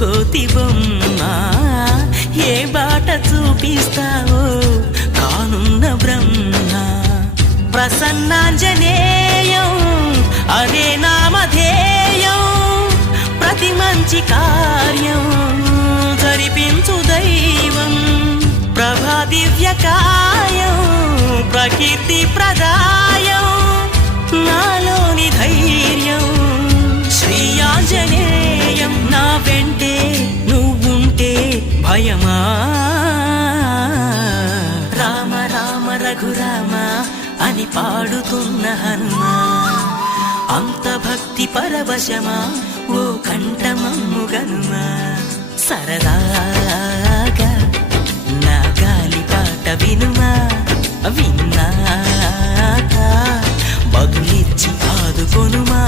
కోతి బొమ్మ ఏ బాట చూపిస్తావో కానున్న బ్రహ్మ ప్రసన్నాంజనేయం అనే నామధేయం ప్రతి మంచి కార్యం జరిపించు దైవం ప్రభా దివ్యకాయం ప్రకీర్తి ప్రదాయం నాలోని ధైర్యం శ్రీ ఆంజనేయం నా వెంటే నువ్వుంటే భయమా రామ రామ రఘురామ అని పాడుతున్న హనుమా అంత భక్తి పరవశమా ఓ కంఠమమ్ము గనుమా సరదాగా నా గాలి పాట వినుమా విన్నాక బదులిచ్చి ఆదుకొనుమా